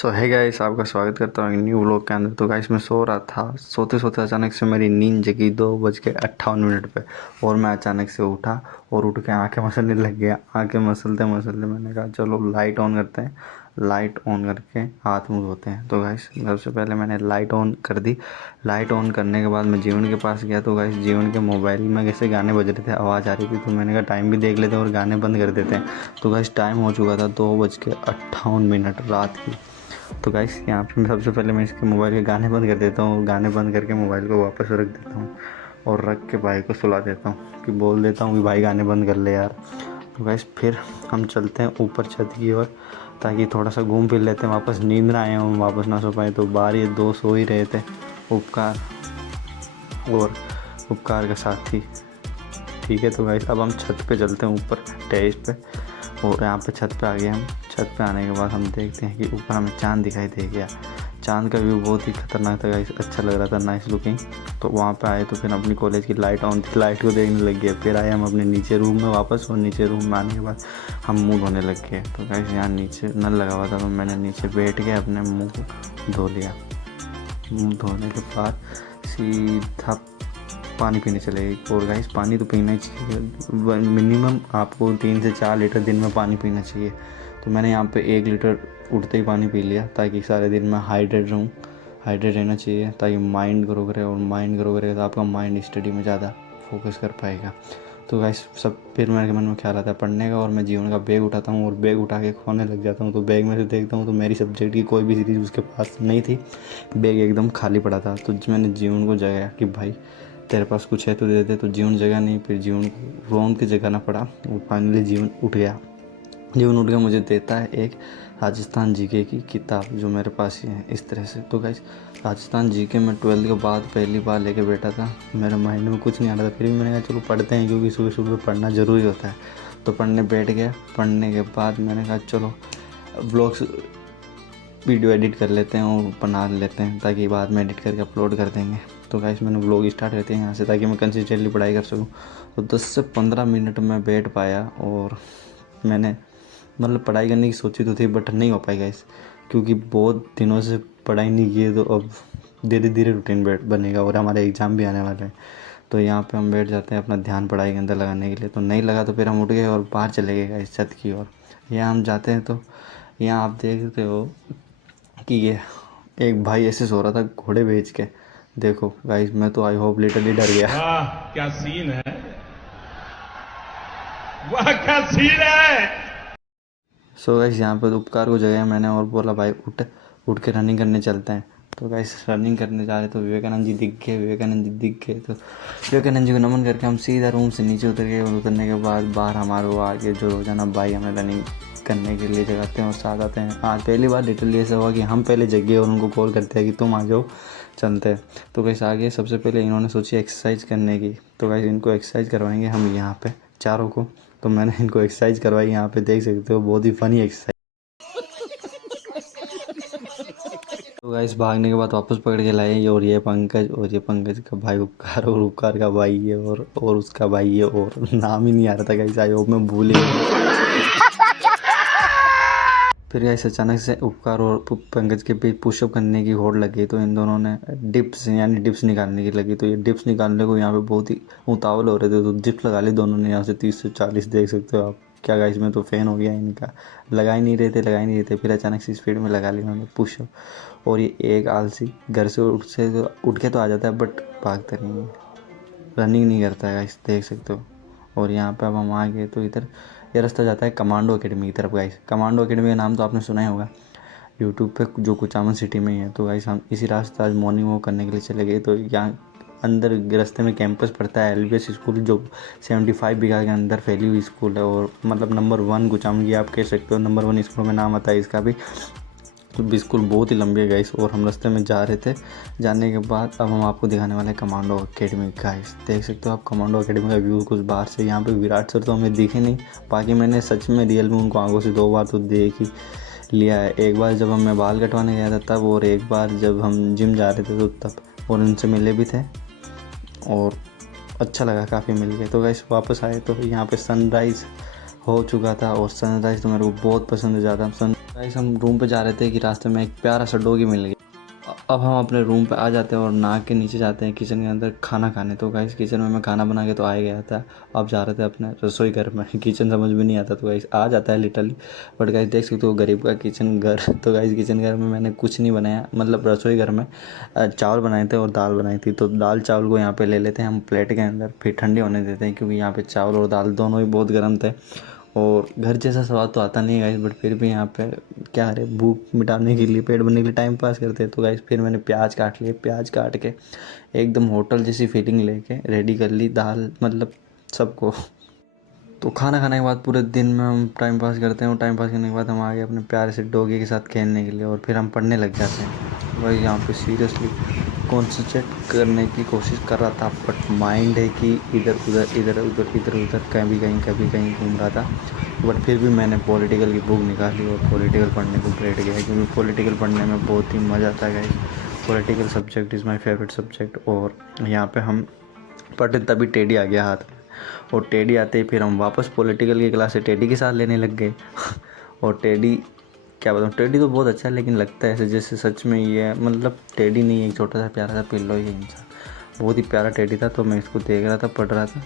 सो है गाइस, आपका स्वागत करता हूँ एक न्यू व्लॉग के अंदर। तो गाइस मैं सो रहा था, सोते सोते अचानक से मेरी नींद जगी 2:58 पे और मैं अचानक से उठा और उठ के आंखें मसलने लग गया। आंखें मसलते मसलते मैंने कहा चलो लाइट ऑन करते हैं। लाइट ऑन करके हाथ मुँह धोते हैं। तो गाइस सबसे पहले मैंने लाइट ऑन कर दी। लाइट ऑन करने के बाद मैं जीवन के पास गया। तो गाइस जीवन के मोबाइल में कैसे गाने बज रहे थे, आवाज़ आ रही थी। तो मैंने कहा टाइम भी देख लेते हैं और गाने बंद कर देते हैं। तो गाइस टाइम हो चुका था 2:58 रात की। तो गाइस यहाँ पे सबसे पहले मैं इसके मोबाइल के गाने बंद कर देता हूँ। गाने बंद करके मोबाइल को वापस रख देता हूँ और रख के भाई को सुला देता हूँ कि बोल देता हूँ कि भाई गाने बंद कर ले यार। तो गाइस फिर हम चलते हैं ऊपर छत की ओर, ताकि थोड़ा सा घूम फिर लेते हैं, वापस नींद ना आए हम वापस ना सो पाए। तो बाहर ये दो सो ही रहे थे, उपकार और उपकार का साथी। ठीक है, तो गाइस अब हम छत पे चलते हैं ऊपर टेरेस पे। और यहाँ पे छत पे आ गए हम। छत पे आने के बाद हम देखते हैं कि ऊपर हमें चांद दिखाई दे गया। चांद का व्यू बहुत ही खतरनाक था गाइस, अच्छा लग रहा था, नाइस लुकिंग। तो वहाँ पे आए तो फिर अपनी कॉलेज की लाइट ऑन थी, लाइट को देखने लग गए। फिर आए हम अपने नीचे रूम में वापस, और नीचे रूम में आने के बाद हम मुँह धोने लग गए। तो गाइस यहाँ नीचे नल लगा हुआ था, तो मैंने नीचे बैठ के अपने मुँह को धो लिया। मुँह धोने के बाद सीधा पानी पीने चले गए। और गाइस पानी तो पीना ही चाहिए, मिनिमम आपको 3 से 4 लीटर दिन में पानी पीना चाहिए। तो मैंने यहाँ पे 1 लीटर उठते ही पानी पी लिया, ताकि सारे दिन मैं हाइड्रेट रहूँ। हाइड्रेट रहना चाहिए ताकि माइंड ग्रो करे, और माइंड ग्रो करेगा तो आपका माइंड स्टडी में ज़्यादा फोकस कर पाएगा। तो गाइस सब फिर मेरे मन में ख्याल आता है पढ़ने का, और मैं जीवन का बैग उठाता हूँ और बैग उठा के खोने लग जाता हूँ। तो बैग में से देखता हूँ तो मेरी सब्जेक्ट की कोई भी सीरीज़ उसके पास नहीं थी, बैग एकदम खाली पड़ा था। तो मैंने जीवन को जगाया कि भाई तेरे पास कुछ है तो दे दे। तो जीवन जगह नहीं, फिर जीवन को रोन की जगाना पड़ा। वो फाइनली जीवन उठ गया। जीवन उठ गया, मुझे देता है एक राजस्थान जीके की किताब जो मेरे पास ही है इस तरह से। तो गाइस राजस्थान जीके में 12th के बाद पहली बार लेके बैठा था। मेरे माइंड में कुछ नहीं आ रहा था, फिर भी मैंने कहा चलो पढ़ते हैं, क्योंकि सुबह सुबह पढ़ना ज़रूरी होता है। तो पढ़ने बैठ गया। पढ़ने के बाद मैंने कहा चलो व्लॉग्स वीडियो एडिट कर लेते हैं और बना लेते हैं, ताकि बाद में एडिट करके अपलोड कर देंगे। तो गाइस मैंने व्लॉग स्टार्ट करते हैं यहाँ से, ताकि मैं कंसिस्टेंटली पढ़ाई कर सकूँ। तो 10 से 15 मिनट में बैठ पाया, और मैंने मतलब पढ़ाई करने की सोची तो थी बट नहीं हो पाई गाइस, क्योंकि बहुत दिनों से पढ़ाई नहीं की है। तो अब धीरे धीरे रूटीन बनेगा, और हमारे एग्ज़ाम भी आने वाले हैं। तो यहाँ पे हम बैठ जाते हैं अपना ध्यान पढ़ाई के अंदर लगाने के लिए। तो नहीं लगा तो फिर हम उठ गए और बाहर चले गए गाइस छत की ओर। यहाँ हम जाते हैं तो यहाँ आप देखते हो कि ये एक भाई ऐसे सो रहा था घोड़े बेच के। देखो गाइस मैं तो आई होप लिटरली डर गया। वाह क्या सीन है। वाह क्या सीन है। सो गाइस यहाँ पे उपकार को जगाया मैंने और बोला भाई उठ उठ के रनिंग करने चलते हैं। तो गाइस रनिंग करने जा रहे तो विवेकानंद जी दिख गए। तो विवेकानंद जी को नमन करके हम सीधा रूम से नीचे उतर गए। और उतरने के बाद बाहर हमारे वो आगे जो रोजाना भाई हमें रनिंग करने के लिए जगाते हैं और साथ आते हैं। आज पहली बार लिटरली ऐसा हुआ कि हम पहले जगे और उनको कॉल करते हैं कि तुम आ जाओ चलते हैं। तो गाइस आगे सबसे पहले इन्होंने सोची एक्सरसाइज करने की। तो गाइस इनको एक्सरसाइज करवाएंगे हम यहाँ पे चारों को। तो मैंने इनको एक्सरसाइज करवाई, यहाँ पे देख सकते हो बहुत ही फनी एक्सरसाइज। तो गाइस भागने के बाद वापस पकड़ के लाए। और ये पंकज का भाई उपकार, और उपकार का भाई ये, और उसका भाई ये, और नाम ही नहीं आ रहा था गाइस, आई होप मैं भूल ही गया। फिर गाइस अचानक से उपकार और पंकज के बीच पुशअप करने की होड़ लगी। तो इन दोनों ने डिप्स निकालने की लगी। तो ये डिप्स निकालने को यहाँ पे बहुत ही उतावल हो रहे थे, तो डिप्स लगा ली दोनों ने यहाँ से 30 से 40, देख सकते हो आप। क्या गाइस मैं तो फ़ैन हो गया इनका। लगा ही नहीं रहे थे। फिर अचानक से स्पीड में लगा ली उन्होंने पुशअप। और ये एक आलसी घर से उठ के तो आ जाता है बट भागता नहीं है, रनिंग नहीं करता है गाइस, देख सकते हो। और यहाँ पे अब हम आ गए तो इधर ये रास्ता जाता है कमांडो एकेडमी की तरफ गाइस। कमांडो एकेडमी का नाम तो आपने सुना ही होगा यूट्यूब पे, जो कुचामन सिटी में ही है। तो गाइस हम इसी रास्ते आज मॉर्निंग वॉक करने के लिए चले गए। तो यहाँ अंदर रास्ते में कैंपस पड़ता है एलबीएस स्कूल, जो 75 बीघा के अंदर फैली हुई स्कूल है, और मतलब नंबर 1 कुचामन की आप कह सकते हो, नंबर 1 स्कूल में नाम आता है इसका भी। तो स्कूल बहुत ही लंबी है गाइस। और हम रास्ते में जा रहे थे, जाने के बाद अब हम आपको दिखाने वाले हैं कमांडो एकेडमी गाइस। देख सकते हो आप कमांडो एकेडमी का व्यू कुछ बाहर से। यहाँ पे विराट सर तो हमें दिखे नहीं, बाकी मैंने सच में रियल में उनको आंखों से 2 बार तो देख ही लिया है। एक बार जब मैं बाल कटवाने गया था तब, और एक बार जब हम जिम जा रहे थे तो तब, और उनसे मिले भी थे और अच्छा लगा, काफ़ी मिल गए। तो गाइस वापस आए तो यहाँ पे सनराइज़ हो चुका था, और सनराइज़ तो मेरे को बहुत पसंद है ज़्यादा। गाइस हम रूम पे जा रहे थे कि रास्ते में एक प्यारा सा डॉगी मिल गया। अब हम अपने रूम पे आ जाते हैं और नहा के नीचे जाते हैं किचन के अंदर खाना खाने। तो गाइस किचन में मैं खाना बना के तो आ गया था। अब जा रहे थे अपने रसोई घर में। किचन समझ में नहीं आता तो गाइस आ जाता है लिटरली, बट गाइस देख सकते हो गरीब का किचन घर। तो गाइस किचन घर में मैंने कुछ नहीं बनाया, मतलब रसोई घर में चावल बनाए थे और दाल बनाई थी। तो दाल चावल को यहाँ पर ले लेते हैं हम प्लेट के अंदर, फिर ठंडी होने देते हैं क्योंकि यहाँ पर चावल और दाल दोनों ही बहुत गर्म थे और घर जैसा स्वाद तो आता नहीं है गाइस, बट फिर भी यहाँ पे क्या है, भूख मिटाने के लिए, पेट भरने के लिए टाइम पास करते हैं। तो गाइस फिर मैंने प्याज काट लिए, प्याज काट के एकदम होटल जैसी फीलिंग लेके रेडी कर ली दाल, मतलब सबको। तो खाना खाने के बाद पूरे दिन में हम टाइम पास करते हैं और टाइम पास करने के बाद हम आगे अपने प्यारे से डॉगी के साथ खेलने के लिए और फिर हम पढ़ने लग जाते हैं। भाई यहाँ पे सीरियसली कॉन्सेंट्रेट करने की कोशिश कर रहा था, बट माइंड है कि इधर उधर कभी कहीं घूम रहा था। बट फिर भी मैंने पॉलिटिकल की बुक निकाली और पॉलिटिकल पढ़ने को बैठ गया क्योंकि पॉलिटिकल पढ़ने में बहुत ही मज़ा आता है guys. Political subject is my favourite subject. और यहाँ पे हम पढ़ते तभी टेडी आ गया हाथ में, और टेडी आते ही फिर हम वापस पॉलिटिकल की क्लास से टेडी के साथ लेने लग गए। और टेडी क्या बताऊँ, टेडी तो बहुत अच्छा है लेकिन लगता है ऐसे जैसे सच में ये है, मतलब टेडी नहीं है, एक छोटा सा प्यारा सा पिल्लो ही है इंसान। बहुत ही प्यारा टेडी था। तो मैं इसको देख रहा था, पढ़ रहा था,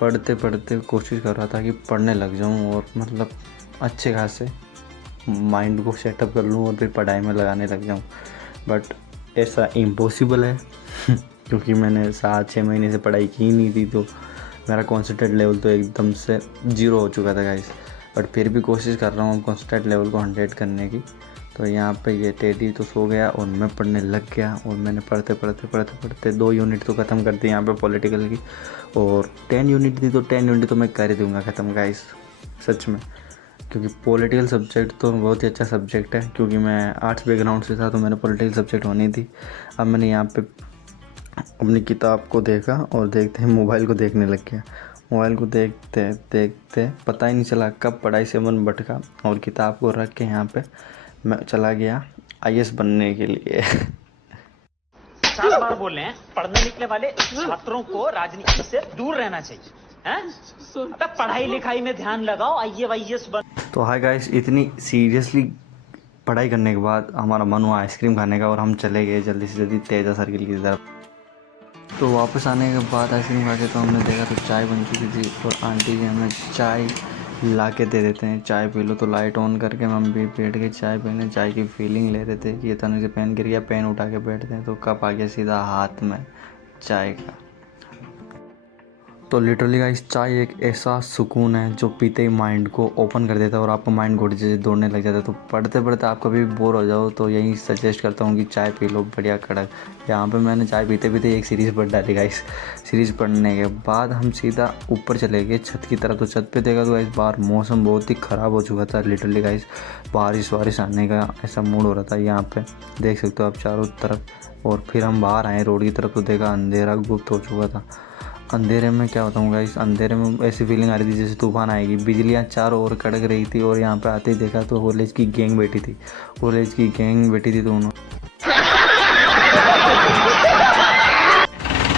पढ़ते पढ़ते कोशिश कर रहा था कि पढ़ने लग जाऊँ और मतलब अच्छे खासे माइंड को सेटअप कर लूँ और फिर पढ़ाई में लगाने लग जाऊँ। बट ऐसा इम्पॉसिबल है क्योंकि मैंने 7-6 महीने से पढ़ाई की नहीं थी, तो मेरा कॉन्सेंट्रेट लेवल तो एकदम से 0 हो चुका था गाइस। बट फिर भी कोशिश कर रहा हूँ कॉन्सेंट्रेट लेवल को 100 करने की। तो यहाँ पे ये टेडी तो सो गया और मैं पढ़ने लग गया और मैंने पढ़ते 2 यूनिट तो ख़त्म कर दी यहाँ पे पॉलिटिकल की, और 10 यूनिट थी तो 10 यूनिट तो मैं कर ही दूँगा ख़त्म गाइस सच में, क्योंकि पॉलिटिकल सब्जेक्ट तो बहुत ही अच्छा सब्जेक्ट है। क्योंकि मैं आर्ट्स बैकग्राउंड से था तो मैंने पॉलिटिकल सब्जेक्ट होनी थी। अब मैंने यहाँ पे अपनी किताब को देखा और देखते ही मोबाइल को देखने लग गया। मोबाइल को देखते देखते पता ही नहीं चला कब पढ़ाई से मन भटका और किताब को रख के यहाँ पे मैं चला गया IAS बनने के लिए। 7 बार बोल रहे हैं, पढ़ने निकले वाले छात्रों को राजनीति से दूर रहना चाहिए, हैं? अबे पढ़ाई लिखाई में ध्यान लगाओ, IAS बन। तो हाय गाइस, इतनी सीरियसली पढ़ाई करने के बाद हमारा मन हुआ आइसक्रीम खाने का और हम चले गए जल्दी से जल्दी तेजा सर्किल की तरफ। तो वापस आने के बाद आइसक्रीम खा के तो हमने देखा तो चाय बन चुकी थी और आंटी जी हमें चाय ला के दे देते हैं, चाय पी लो। तो लाइट ऑन करके हम भी बैठ के चाय पीने, चाय की फीलिंग ले रहे थे कि अचानक से पेन गिर गया, पेन उठा के बैठते हैं तो कप आ गया सीधा हाथ में चाय का। तो लिटरली गाइस चाय एक ऐसा सुकून है जो पीते ही माइंड को ओपन कर देता है और आपका माइंड घोड़े जैसे दौड़ने लग जाता है। तो पढ़ते पढ़ते आप कभी भी बोर हो जाओ तो यही सजेस्ट करता हूँ कि चाय पी लो बढ़िया कड़क। यहाँ पे मैंने चाय पीते पीते एक सीरीज़ पढ़ डाली गाइस। सीरीज़ पढ़ने के बाद हम सीधा ऊपर चले गए छत की तरफ। तो छत पे देखा तो गाइस बाहर मौसम बहुत ही ख़राब हो चुका था लिटरली गाइस, बारिश आने का ऐसा मूड हो रहा था। यहाँ पे देख सकते हो आप चारों तरफ। और फिर हम बाहर आए रोड की तरफ तो देखा अंधेरा गुप्त हो चुका था। अंधेरे में क्या बताऊँ गाइस, अंधेरे में ऐसी फीलिंग आ रही थी जैसे तूफान आएगी, बिजलियाँ चारों ओर कड़क रही थी। और यहाँ पे आते ही देखा तो कॉलेज की गैंग बैठी थी, तो उन्होंने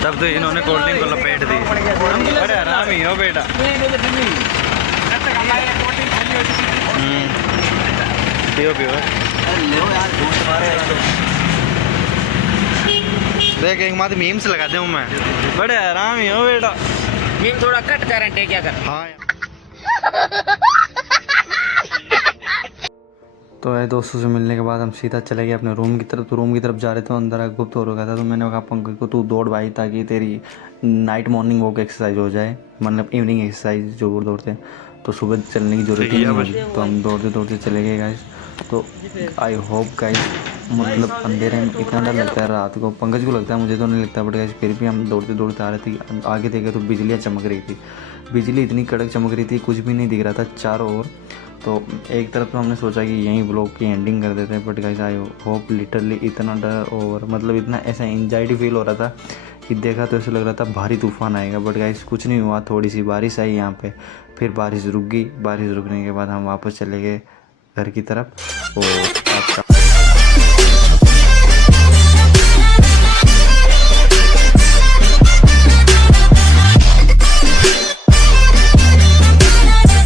तब तो इन्होंने कोल्ड ड्रिंक को लपेट दी। बड़े हरामी हो बेटा। पियो देख एक मात्र मीम्स लगा दूँ मैं। बड़े आराम ही हो बेटा। मीम थोड़ा कट करंट है, क्या कर? हाँ तो है दोस्तों से मिलने के बाद हम सीधा चले गए अपने रूम की तरफ। तो रूम की तरफ जा रहे थे, अंदर गुप्त हो रखा था। तो मैंने कहा पंकज को तू दौड़ भाई ताकि तेरी नाइट मॉर्निंग वॉक एक्सरसाइज हो जाए, मतलब इवनिंग एक्सरसाइज जो दौड़ते हैं तो सुबह चलने की ज़रूरत ही नहीं होगी। तो हम दौड़ते चले गए गाइस। तो आई होप गाइस, मतलब अंधेरे में इतना डर लगता है रात को, पंकज को लगता है, मुझे तो नहीं लगता, बट गाइस फिर भी हम दौड़ते आ रहे थे। आगे देखे तो बिजलियाँ चमक रही थी, बिजली इतनी कड़क चमक रही थी, कुछ भी नहीं दिख रहा था चारों ओर। तो एक तरफ तो हमने सोचा कि यहीं व्लॉग की एंडिंग कर देते हैं, but guys I hope literally इतना डर और मतलब इतना ऐसा एंजाइटी फील हो रहा था कि देखा तो ऐसा लग रहा था भारी तूफान आएगा। बट गाइस कुछ नहीं हुआ, थोड़ी सी बारिश आई यहाँ पे, फिर बारिश रुक गई। बारिश रुकने के बाद हम वापस चले गए घर की तरफ। और